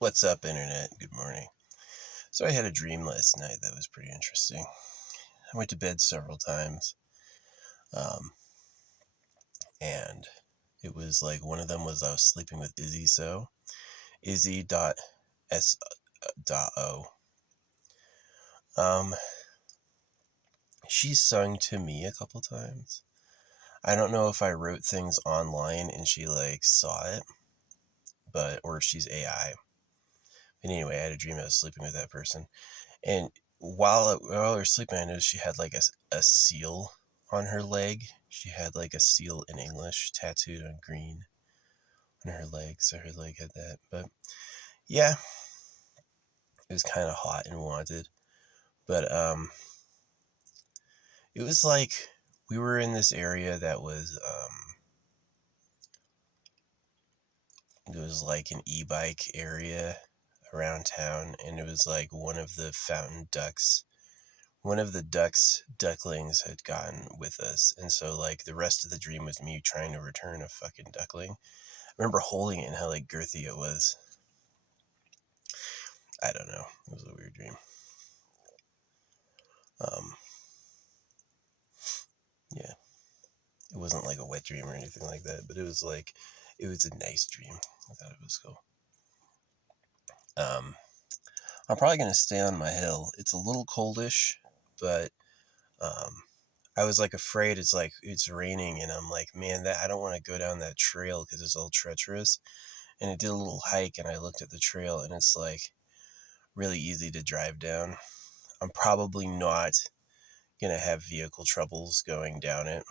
What's up, Internet? Good morning. So, I had a dream last night that was pretty interesting. I went to bed several times, um, and it was like one of them was I was sleeping with Izzy So. Izzy.s.o. Um, she sung to me a couple times. I don't know if I wrote things online and she like saw it, or if she's AI. But anyway, I had a dream I was sleeping with that person. And while we were sleeping, I noticed she had like a seal on her leg. She had like a seal in English tattooed on green on her leg. So her leg had that. But yeah, it was kind of hot and wanted. But it was like we were in this area that was it was like an e-bike area around town, and it was like one of the fountain ducks. One of the ducklings had gotten with us, and so like the rest of the dream was me trying to return a fucking duckling. I remember holding it and how like girthy it was. I don't know. It was a weird dream. Um, yeah, it wasn't like a wet dream or anything like that, but it was a nice dream. I thought it was cool. Um, I'm probably gonna stay on my hill. It's a little coldish, but um, I was like afraid it's raining, and I'm like, man, that I don't want to go down that trail because it's all treacherous. And it did a little hike, and I looked at the trail, and it's like really easy to drive down. I'm probably not gonna have vehicle troubles going down it.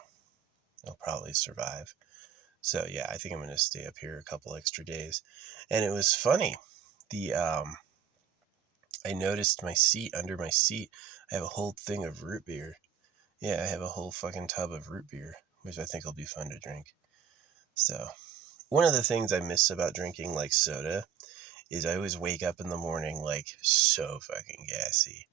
I'll probably survive. So yeah, I think I'm gonna stay up here a couple extra days. And it was funny. The I noticed under my seat, I have a whole thing of root beer. Yeah, I have a whole fucking tub of root beer, which I think will be fun to drink. So one of the things I miss about drinking like soda is I always wake up in the morning like so fucking gassy.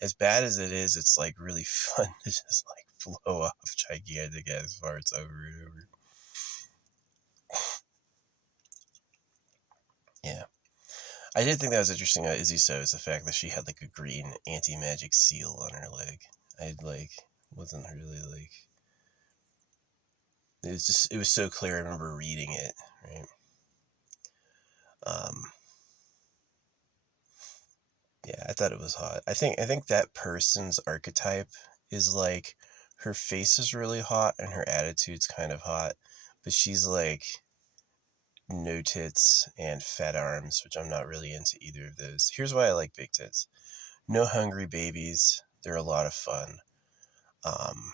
As bad as it is, it's like really fun to just like blow off gigantic ass farts over and over. Yeah. I did think that was interesting about Izzy So is the fact that she had like a green anti-magic seal on her leg. I like wasn't really like it was so clear. I remember reading it, right? Um yeah, I thought it was hot. I think that person's archetype is like her face is really hot and her attitude's kind of hot, but she's like no tits and fat arms, which I'm not really into either of those. Here's why I like big tits. No hungry babies. They're a lot of fun. Um,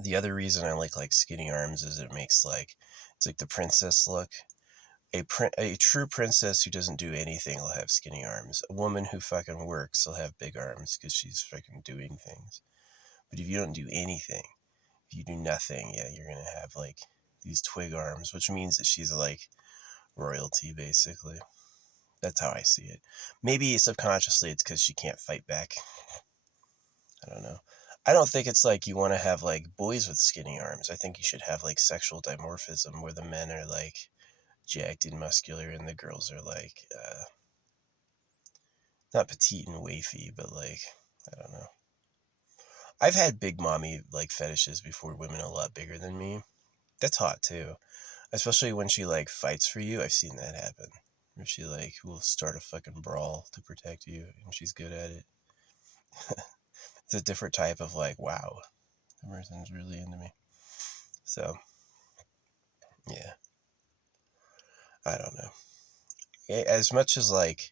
the other reason I like skinny arms is it's like the princess look. A true princess who doesn't do anything will have skinny arms. A woman who fucking works will have big arms because she's fucking doing things. But if you don't do anything, if you do nothing, yeah, you're gonna have like these twig arms, which means that she's like royalty basically. That's how I see it. Maybe subconsciously it's because she can't fight back. I don't know. I don't think it's like you want to have like boys with skinny arms. I think you should have like sexual dimorphism where the men are like jacked and muscular and the girls are like not petite and wafy, but like I don't know. I've had big mommy like fetishes before, women a lot bigger than me. That's hot too. Especially when she like fights for you. I've seen that happen. Where she like will start a fucking brawl to protect you and she's good at it. It's a different type of like, wow, that person's really into me. So yeah, I don't know. As much as like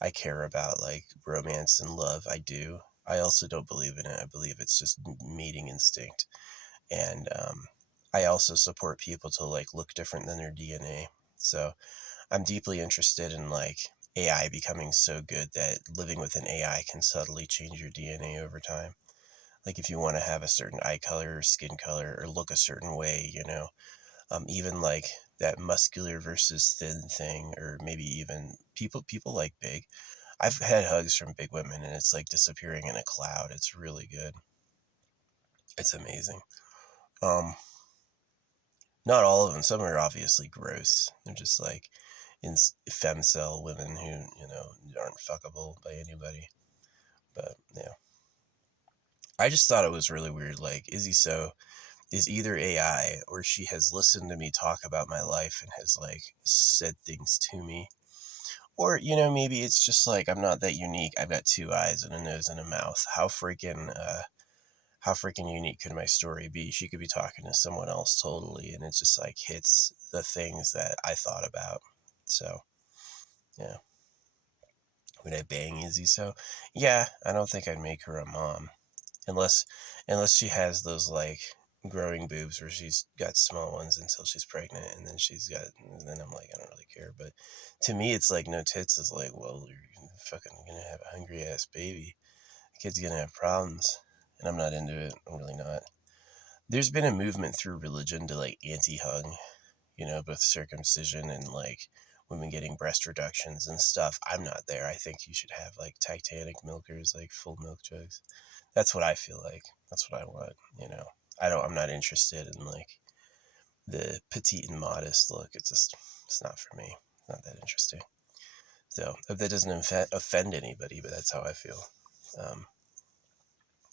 I care about like romance and love, I do. I also don't believe in it. I believe it's just mating instinct, and I also support people to like look different than their DNA. So I'm deeply interested in like AI becoming so good that living with an AI can subtly change your DNA over time. Like if you want to have a certain eye color or skin color or look a certain way, even like that muscular versus thin thing, or maybe even people like big. I've had hugs from big women and it's like disappearing in a cloud. It's really good. It's amazing. Um, Not all of them. Some are obviously gross. They're just like femcel women who, aren't fuckable by anybody. But yeah, I just thought it was really weird. Like, Izzy So is either AI or she has listened to me talk about my life and has like said things to me. Or, maybe it's just like I'm not that unique. I've got two eyes and a nose and a mouth. How freaking unique could my story be? She could be talking to someone else totally, and it just like hits the things that I thought about. So, yeah. Would I bang Izzy So? Yeah, I don't think I'd make her a mom. Unless she has those like growing boobs where she's got small ones until she's pregnant, and then I'm like, I don't really care. But to me, it's like no tits is like, well, you're fucking gonna have a hungry ass baby. The kid's gonna have problems, and I'm not into it. I'm really not. There's been a movement through religion to like anti-hung, both circumcision and like women getting breast reductions and stuff. I'm not there. I think you should have like Titanic milkers, like full milk jugs. That's what I feel like. That's what I want. I'm not interested in like the petite and modest look. It's not for me. It's not that interesting. So if that doesn't offend anybody, but that's how I feel. Um,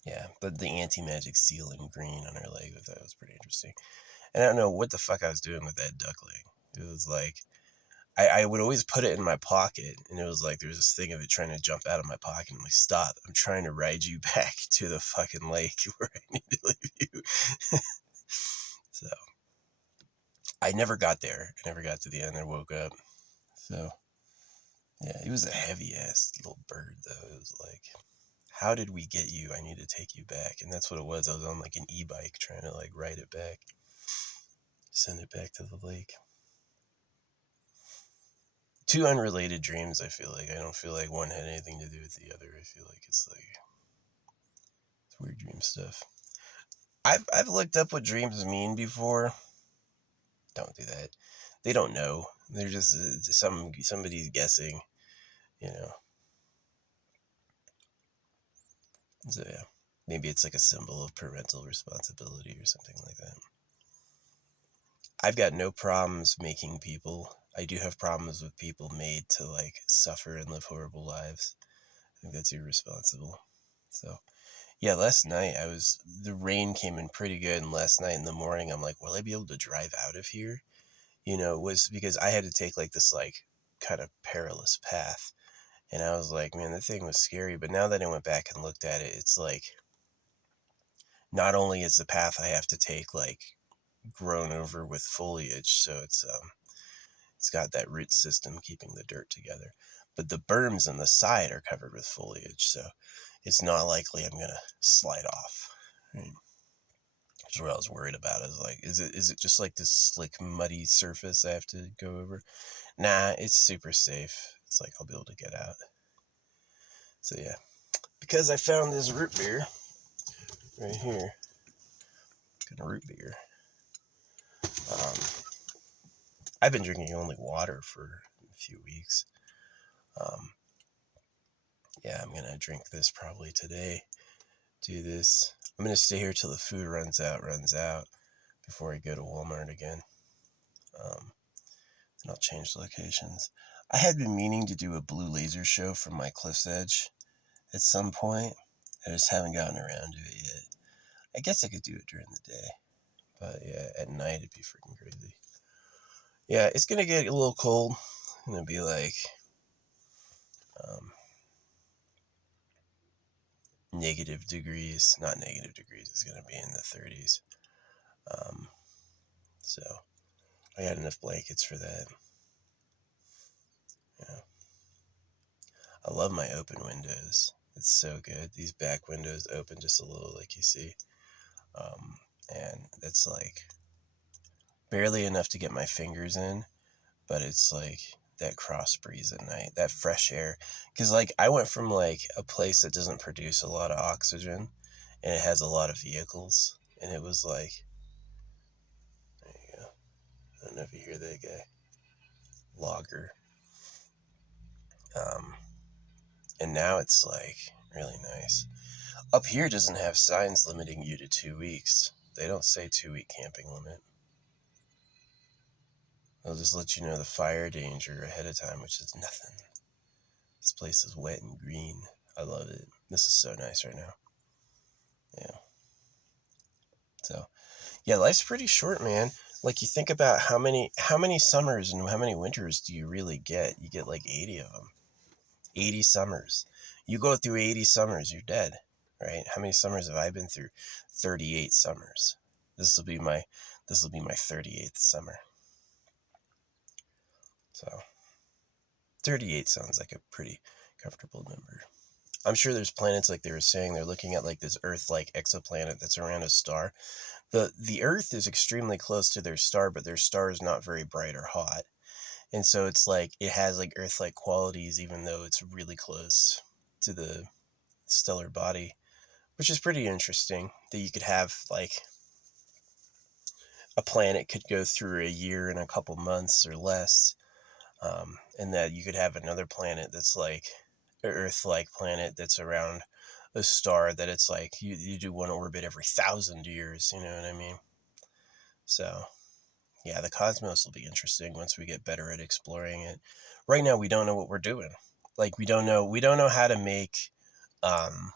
yeah, but the anti-magic ceiling green on her leg, that was pretty interesting. And I don't know what the fuck I was doing with that duckling. It was like, I would always put it in my pocket, and it was like there was this thing of it trying to jump out of my pocket. And I'm like, stop! I'm trying to ride you back to the fucking lake where I need to leave you. So I never got there. I never got to the end. I woke up. So yeah, it was a heavy ass little bird though. It was like, how did we get you? I need to take you back, and that's what it was. I was on like an e-bike trying to like ride it back, send it back to the lake. Two unrelated dreams. I feel like I don't feel like one had anything to do with the other. I feel like it's weird dream stuff. I've looked up what dreams mean before. Don't do that. They don't know. They're just somebody's guessing. You know. So yeah, maybe it's like a symbol of parental responsibility or something like that. I've got no problems making people. I do have problems with people made to like suffer and live horrible lives. I think that's irresponsible. So yeah, last night the rain came in pretty good, and last night in the morning I'm like, will I be able to drive out of here? It was because I had to take like this like kind of perilous path. And I was like, man, that thing was scary. But now that I went back and looked at it, it's like not only is the path I have to take like grown over with foliage, so it's got that root system keeping the dirt together. But the berms on the side are covered with foliage, so it's not likely I'm gonna slide off. Right? Which is what I was worried about. Is like, is it just like this slick, muddy surface I have to go over? Nah, it's super safe. It's like I'll be able to get out. So yeah, because I found this root beer right here. Good root beer. Um, I've been drinking only water for a few weeks. Um, yeah, I'm gonna drink this probably today. Do this. I'm gonna stay here till the food runs out before I go to Walmart again. And I'll change locations. I had been meaning to do a blue laser show from my Cliff's Edge at some point. I just haven't gotten around to it yet. I guess I could do it during the day, but yeah, at night it'd be freaking crazy. Yeah, it's gonna get a little cold. It's gonna be like um, negative degrees. Not negative degrees. It's gonna be in the 30s. Um, so I got enough blankets for that. Yeah. I love my open windows. It's so good. These back windows open just a little, like you see. And it's like barely enough to get my fingers in, but it's like that cross breeze at night, that fresh air. Because like I went from like a place that doesn't produce a lot of oxygen and it has a lot of vehicles, and it was like, there you go. I don't know if you hear that guy, logger. Um, and now it's like really nice. Up here doesn't have signs limiting you to 2 weeks. They don't say 2-week camping limit. They'll just let you know the fire danger ahead of time, which is nothing. This place is wet and green. I love it. This is so nice right now. Yeah. So, yeah, life's pretty short, man. Like, you think about how many summers and how many winters do you really get? You get like 80 of them. 80 summers. You go through 80 summers, you're dead, right? How many summers have I been through? 38 summers. This will be my 38th summer. So 38 sounds like a pretty comfortable number. I'm sure there's planets, like they were saying, they're looking at like this Earth-like exoplanet that's around a star. The Earth is extremely close to their star, but their star is not very bright or hot. And so it's like it has like Earth-like qualities, even though it's really close to the stellar body, which is pretty interesting that you could have like a planet could go through a year and a couple months or less, and that you could have another planet that's like an Earth-like planet that's around a star that it's like you do one orbit every 1,000 years, you know what I mean? So yeah, the cosmos will be interesting once we get better at exploring it. Right now we don't know what we're doing. Like we don't know how to make um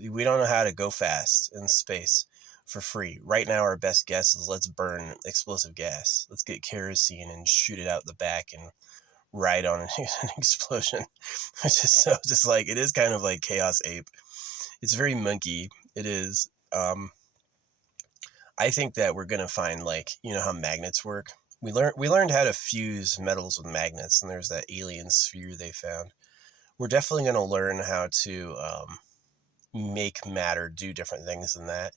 we don't know how to go fast in space for free. Right now our best guess is let's burn explosive gas. Let's get kerosene and shoot it out the back and ride on an explosion. Which is so just like it is kind of like Chaos Ape. It's very monkey. It is. I think that we're gonna find, like, you know how magnets work. We learned how to fuse metals with magnets, and there's that alien sphere they found. We're definitely gonna learn how to make matter do different things than that.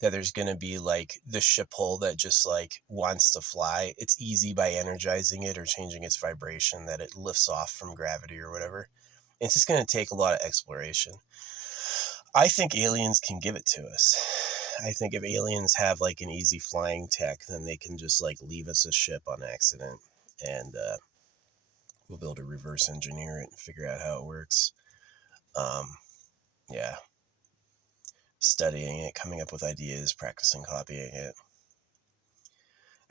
That there's gonna be like the ship hull that just like wants to fly. It's easy by energizing it or changing its vibration that it lifts off from gravity or whatever. It's just gonna take a lot of exploration. I think aliens can give it to us. I think if aliens have like an easy flying tech, then they can just like leave us a ship on accident, and we'll be able to reverse engineer it and figure out how it works. Um, yeah, studying it, coming up with ideas, practicing copying it.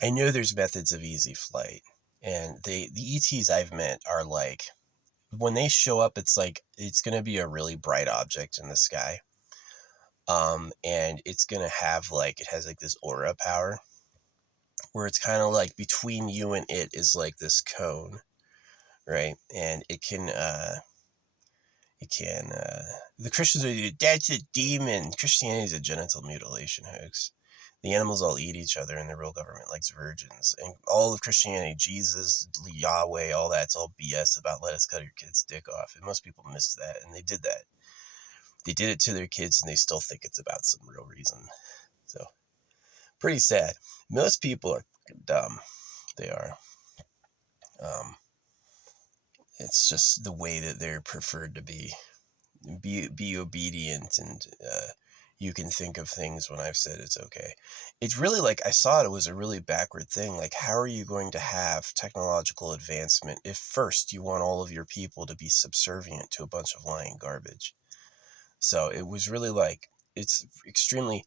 I know there's methods of easy flight, and the ETs I've met are like when they show up, it's like it's gonna be a really bright object in the sky. And it's gonna have like it has like this aura power where it's kind of like between you and it is like this cone, right? And the Christians are that's a demon. Christianity is a genital mutilation hoax. The animals all eat each other, and the real government likes virgins. And all of Christianity, Jesus, Yahweh, all that's all BS about let us cut your kid's dick off. And most people missed that, and they did that. They did it to their kids, and they still think it's about some real reason. So, pretty sad. Most people are dumb. They are. Um, it's just the way that they're preferred to be. Be obedient, and you can think of things when I've said it's okay. It's really like I saw it was a really backward thing. Like, how are you going to have technological advancement if first you want all of your people to be subservient to a bunch of lying garbage? So it was really like it's extremely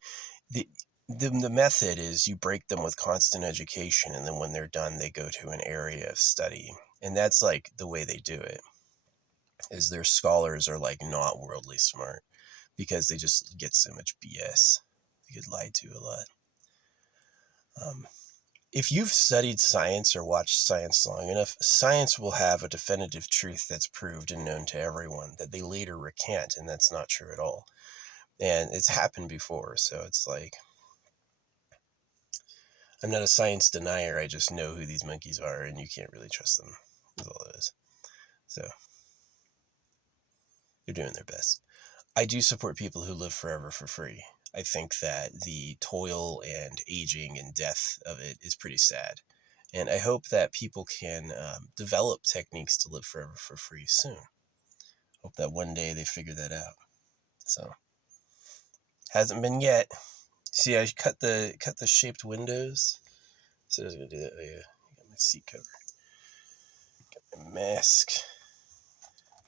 the the method is you break them with constant education, and then when they're done they go to an area of study, and that's like the way they do it is their scholars are like not worldly smart because they just get so much BS. They get lied to a lot. Um, if you've studied science or watched science long enough, science will have a definitive truth that's proved and known to everyone that they later recant, and that's not true at all. And it's happened before, so it's like I'm not a science denier. I just know who these monkeys are, and you can't really trust them. That's all it is. So they're doing their best. I do support people who live forever for free. I think that the toil and aging and death of it is pretty sad. And I hope that people can develop techniques to live forever for free soon. Hope that one day they figure that out. So, hasn't been yet. See, I cut the shaped windows. So I was gonna do that. Oh yeah, got my seat cover, got my mask.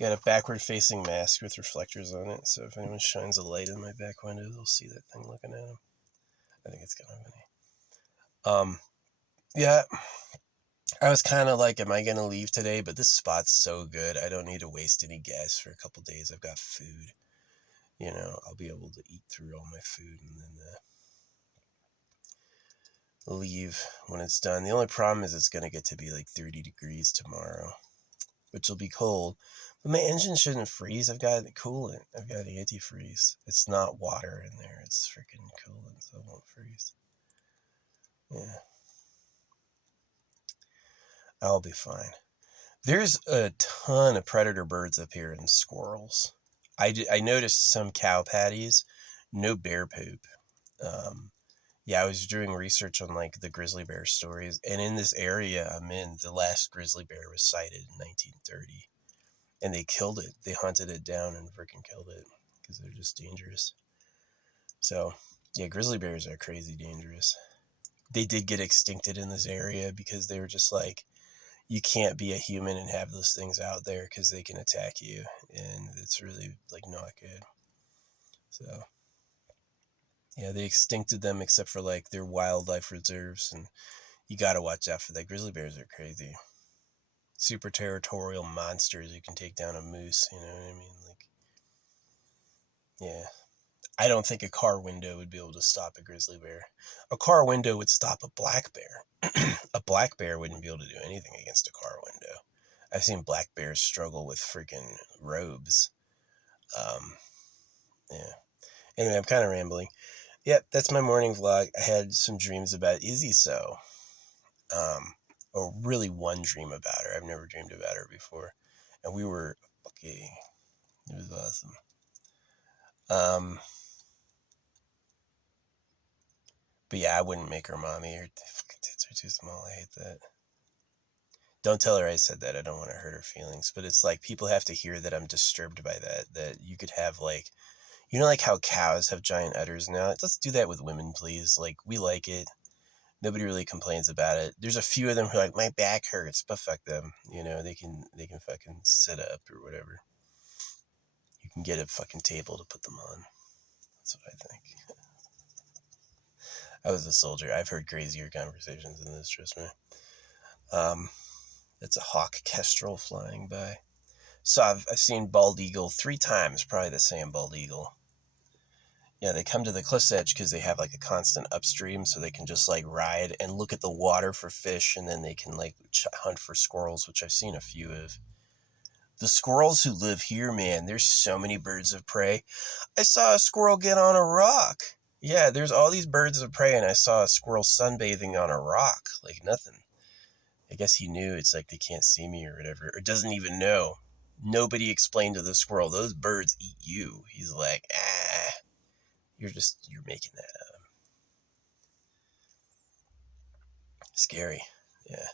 Got a backward-facing mask with reflectors on it, so if anyone shines a light in my back window, they'll see that thing looking at them. I think it's kind of funny. Yeah, I was kind of like, am I going to leave today? But this spot's so good. I don't need to waste any gas for a couple days. I've got food. I'll be able to eat through all my food and then leave when it's done. The only problem is it's going to get to be like 30 degrees tomorrow, which will be cold. But my engine shouldn't freeze. I've got coolant. I've got antifreeze. It's not water in there. It's freaking coolant, so it won't freeze. Yeah, I'll be fine. There's a ton of predator birds up here and squirrels. I noticed some cow patties, no bear poop. Um, yeah, I was doing research on like the grizzly bear stories, and in this area I'm in, the last grizzly bear was sighted in 1930, and they killed it. They hunted it down and freaking killed it because they're just dangerous. So, yeah, grizzly bears are crazy dangerous. They did get extincted in this area because they were just like, you can't be a human and have those things out there because they can attack you, and it's really like not good. So, yeah, they extincted them except for like their wildlife reserves, and you got to watch out for that. Grizzly bears are crazy. Super territorial monsters who can take down a moose, you know what I mean? Like, yeah. I don't think a car window would be able to stop a grizzly bear. A car window would stop a black bear. A black bear wouldn't be able to do anything against a car window. I've seen black bears struggle with freaking robes. Um, yeah. Anyway, I'm kind of rambling. Yep, that's my morning vlog. I had some dreams about Izzy, or really one dream about her. I've never dreamed about her before. And we were, okay, it was awesome. But yeah, I wouldn't make her mommy. Her fucking tits are too small. I hate that. Don't tell her I said that. I don't want to hurt her feelings. But it's like people have to hear that I'm disturbed by that. That you could have like, like how cows have giant udders now? Let's do that with women, please. Like, we like it. Nobody really complains about it. There's a few of them who are like, my back hurts, but fuck them. They can fucking sit up or whatever. You can get a fucking table to put them on. That's what I think. I was a soldier. I've heard crazier conversations than this, trust me. Um, it's a hawk kestrel flying by. So I've seen bald eagle 3 times, probably the same bald eagle. Yeah, they come to the cliff's edge because they have like a constant upstream, so they can just like ride and look at the water for fish, and then they can like hunt for squirrels, which I've seen a few of. The squirrels who live here, man, there's so many birds of prey. I saw a squirrel get on a rock. Yeah, there's all these birds of prey, and I saw a squirrel sunbathing on a rock, like nothing. I guess he knew it's like they can't see me or whatever, or doesn't even know. Nobody explained to the squirrel, those birds eat you. He's like, you're making that up. Scary. Yeah.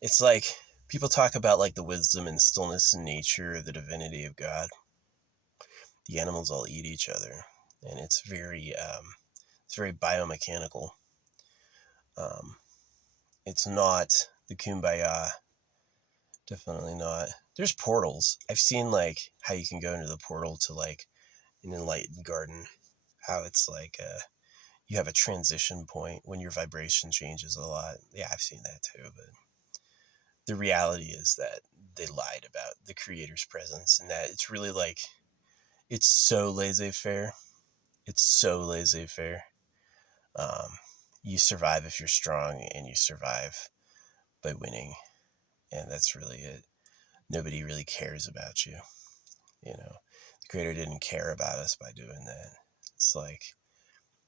It's like people talk about like the wisdom and stillness in nature, the divinity of God. The animals all eat each other, and it's very biomechanical. Um, it's not the kumbaya. Definitely not. There's portals. I've seen like how you can go into the portal to like an enlightened garden. How it's like you have a transition point when your vibration changes a lot. Yeah, I've seen that too. But the reality is that they lied about the creator's presence, and that it's really like it's so laissez-faire. It's so laissez-faire. Um, you survive if you're strong, and you survive by winning, and that's really it. Nobody really cares about you. The creator didn't care about us by doing that. It's like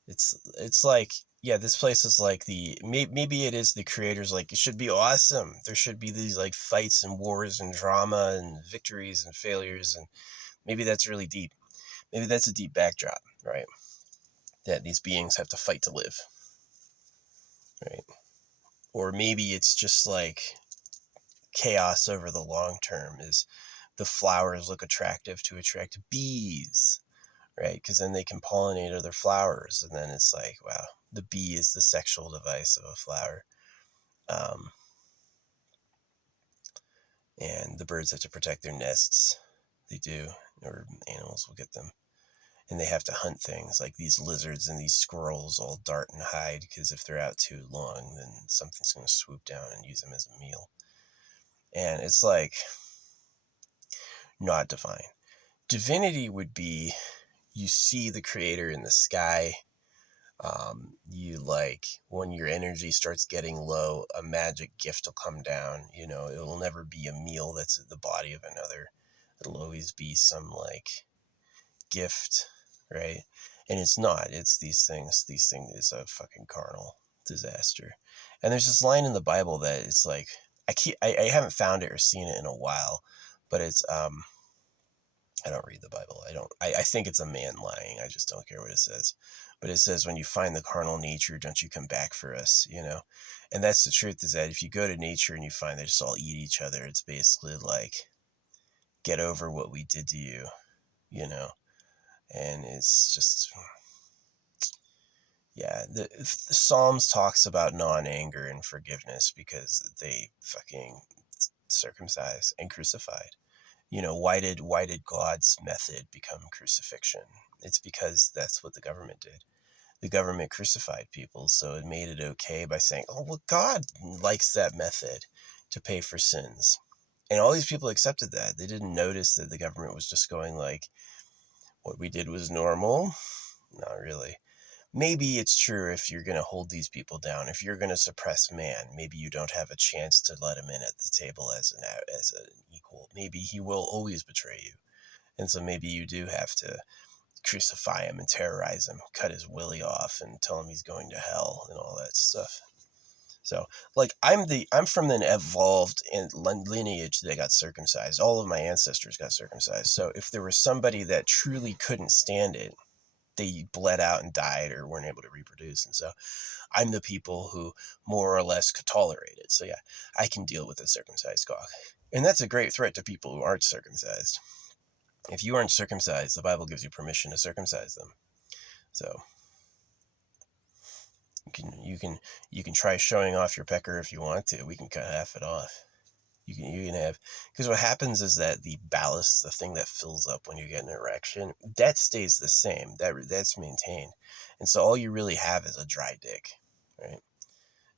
it's like, yeah, this place is like maybe it is the creators, like, it should be awesome. There should be these like fights and wars and drama and victories and failures, and maybe that's really deep. Maybe that's a deep backdrop, right? That these beings have to fight to live, right? Or maybe it's just like chaos over the long term is the flowers look attractive to attract bees, right? Because then they can pollinate other flowers, and then it's like, wow, the bee is the sexual device of a flower. Um, and the birds have to protect their nests. They do, or animals will get them. and they have to hunt things like these lizards and these squirrels all dart and hide, because if they're out too long, then something's going to swoop down and use them as a meal. And it's like not divine. Divinity would be you see the creator in the sky. You like when your energy starts getting low, a magic gift will come down. You know, it will never be a meal that's in the body of another. It'll always be some like gift, right? And it's not. It's these things. These things is a fucking carnal disaster. And there's this line in the Bible that it's like I haven't found it or seen it in a while, but it's I don't read the Bible. I think it's a man lying. I just don't care what it says. But it says, when you find the carnal nature, don't you come back for us, you know? And that's the truth, is that if you go to nature and you find they just all eat each other, it's basically like, get over what we did to you, you know? And it's just, yeah. The Psalms talks about non-anger and forgiveness because they fucking circumcised and crucified. You know, why did God's method become crucifixion? It's because that's what the government did. The government crucified people, so it made it okay by saying, oh, well, God likes that method to pay for sins. And all these people accepted that. They didn't notice that the government was just going like, what we did was normal. Not really. Maybe it's true if you're going to hold these people down. If you're going to suppress man, maybe you don't have a chance to let him in at the table as an equal. Maybe he will always betray you. And so maybe you do have to crucify him and terrorize him, cut his willy off and tell him he's going to hell and all that stuff. So, like, I'm from an evolved lineage that got circumcised. All of my ancestors got circumcised. So if there was somebody that truly couldn't stand it, they bled out and died or weren't able to reproduce. And so I'm the people who more or less could tolerate it. So yeah, I can deal with a circumcised cock. And that's a great threat to people who aren't circumcised. If you aren't circumcised, the Bible gives you permission to circumcise them. So you can try showing off your pecker if you want to. We can cut half it off. You can have, because what happens is that the ballast, the thing that fills up when you get an erection, that stays the same. That's maintained, and so all you really have is a dry dick, right?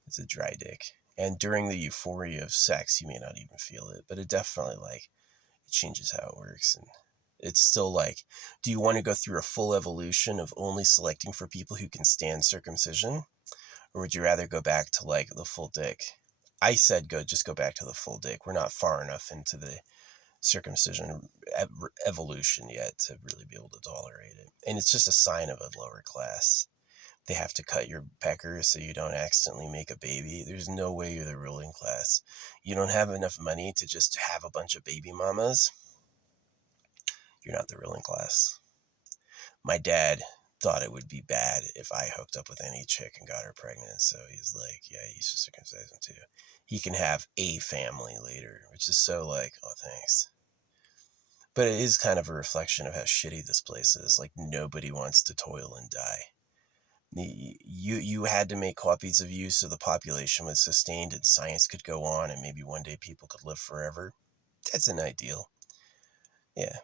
It's a dry dick, and during the euphoria of sex, you may not even feel it, but it definitely like it changes how it works. And it's still like, do you want to go through a full evolution of only selecting for people who can stand circumcision? Or would you rather go back to like the full dick? I said just go back to the full dick. We're not far enough into the circumcision evolution yet to really be able to tolerate it. And it's just a sign of a lower class. They have to cut your pecker so you don't accidentally make a baby. There's no way you're the ruling class. You don't have enough money to just have a bunch of baby mamas. You're not the ruling class. My dad thought it would be bad if I hooked up with any chick and got her pregnant. So he's like, yeah, he should circumcise him too. He can have a family later, which is so like, oh, thanks. But it is kind of a reflection of how shitty this place is. Like, nobody wants to toil and die. You had to make copies of you so the population was sustained and science could go on and maybe one day people could live forever. That's an ideal. Yeah,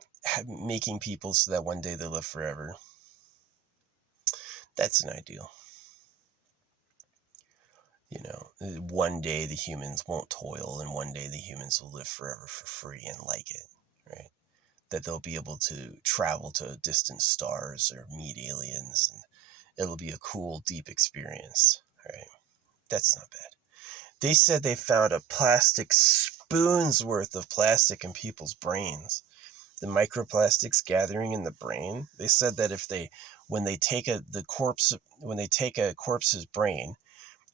making people so that one day they live forever. That's an ideal. You know, one day the humans won't toil and one day the humans will live forever for free and like it, right? That they'll be able to travel to distant stars or meet aliens, and it'll be a cool, deep experience, right? That's not bad. They said they found a plastic spoon's worth of plastic in people's brains. The microplastics gathering in the brain. They said that when they take a corpse's brain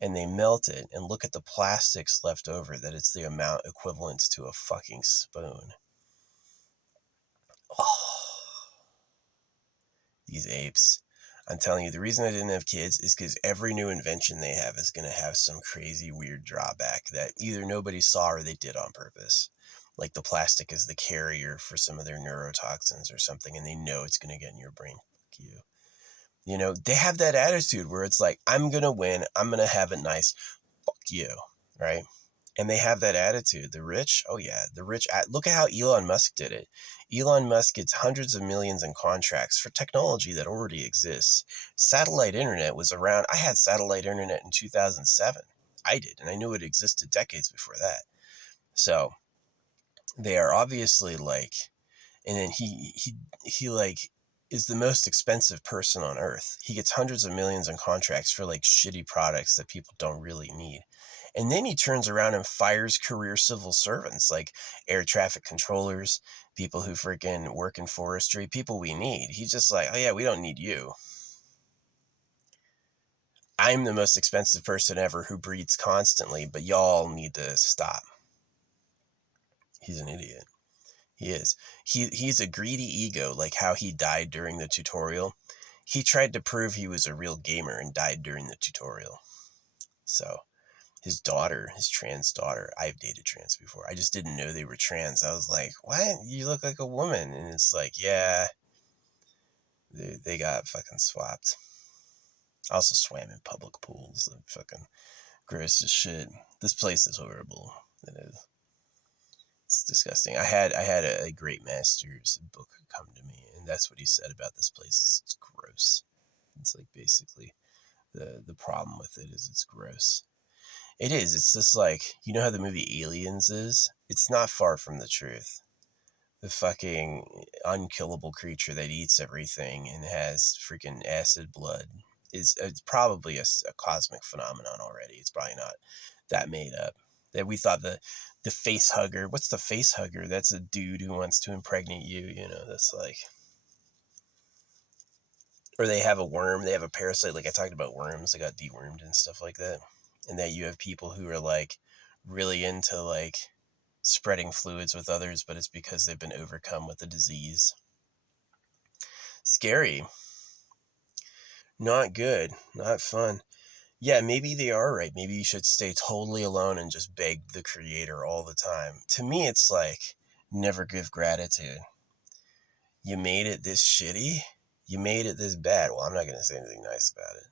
and they melt it and look at the plastics left over, that it's the amount equivalent to a fucking spoon. Oh, these apes. I'm telling you, the reason I didn't have kids is because every new invention they have is going to have some crazy, weird drawback that either nobody saw or they did on purpose. Like the plastic is the carrier for some of their neurotoxins or something, and they know it's going to get in your brain. Fuck you. You know, they have that attitude where it's like, I'm going to win. I'm going to have it nice. Fuck you, right? And they have that attitude. The rich, oh yeah, the rich. Look at how Elon Musk did it. Elon Musk gets hundreds of millions in contracts for technology that already exists. Satellite internet was around. I had satellite internet in 2007. I did, and I knew it existed decades before that. So they are obviously like, and then he like is the most expensive person on earth. He gets hundreds of millions in contracts for like shitty products that people don't really need. And then he turns around and fires career civil servants like air traffic controllers, people who freaking work in forestry, people we need. He's just like, oh yeah, we don't need you. I'm the most expensive person ever who breathes constantly, but y'all need to stop. He's an idiot. He is. He's a greedy ego, like how he died during the tutorial. He tried to prove he was a real gamer and died during the tutorial. So his daughter, his trans daughter, I've dated trans before. I just didn't know they were trans. I was like, what? You look like a woman. And it's like, yeah, they got fucking swapped. I also swam in public pools and fucking gross as shit. This place is horrible. It is. It's disgusting. I had a great master's book come to me, and that's what he said about this place is it's gross. It's like basically the problem with it is it's gross. It is. It's just like, you know how the movie Aliens is? It's not far from the truth. The fucking unkillable creature that eats everything and has freaking acid blood is it's probably a cosmic phenomenon already. It's probably not that made up. That we thought the face hugger. What's the face hugger? That's a dude who wants to impregnate you. You know, that's like, or they have a worm. They have a parasite. Like I talked about worms. They got dewormed and stuff like that. And that you have people who are like really into like spreading fluids with others, but it's because they've been overcome with the disease. Scary. Not good. Not fun. Yeah, maybe they are right. Maybe you should stay totally alone and just beg the creator all the time. To me, it's like never give gratitude. You made it this shitty. You made it this bad. Well, I'm not going to say anything nice about it.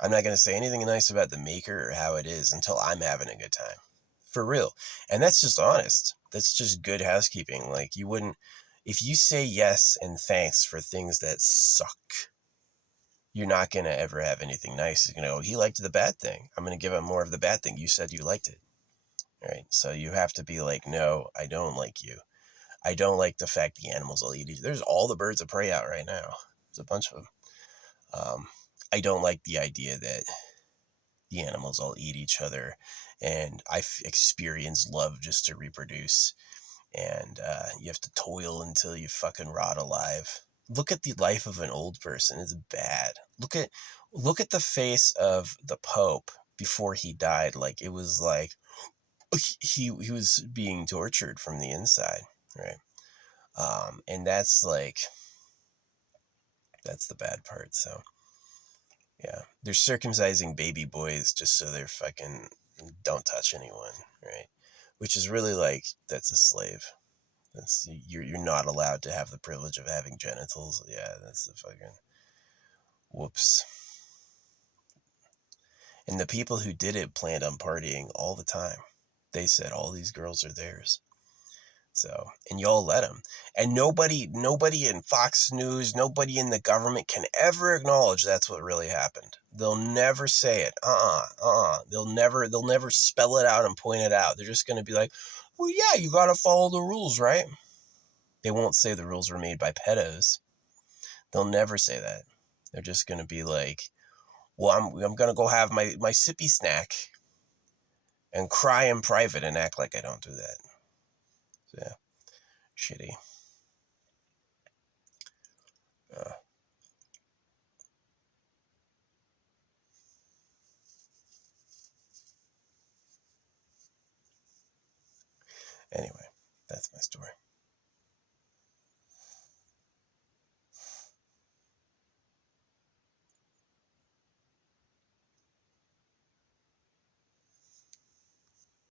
I'm not going to say anything nice about the maker or how it is until I'm having a good time. For real. And that's just honest. That's just good housekeeping. Like, you wouldn't, if you say yes and thanks for things that suck, you're not going to ever have anything nice. You're going to go, he liked the bad thing. I'm going to give him more of the bad thing. You said you liked it. All right. So you have to be like, no, I don't like you. I don't like the fact the animals will eat each other. There's all the birds of prey out right now. There's a bunch of them. I don't like the idea that the animals all eat each other, and I've experienced love just to reproduce, and you have to toil until you fucking rot alive. Look at the life of an old person. It's bad. Look at the face of the Pope before he died. Like, it was like he was being tortured from the inside, right? And that's like, that's the bad part. So yeah, they're circumcising baby boys just so they're fucking don't touch anyone, right? Which is really like, that's a slave. That's, you're not allowed to have the privilege of having genitals. Yeah, that's the fucking whoops. And the people who did it planned on partying all the time. They said all these girls are theirs. So, and y'all let them. And nobody in Fox News, nobody in the government can ever acknowledge that's what really happened. They'll never say it. They'll never spell it out and point it out. They're just going to be like, well, yeah, you got to follow the rules, right? They won't say the rules were made by pedos. They'll never say that. They're just going to be like, well, I'm going to go have my sippy snack and cry in private and act like I don't do that. So, yeah, shitty. Anyway, that's my story.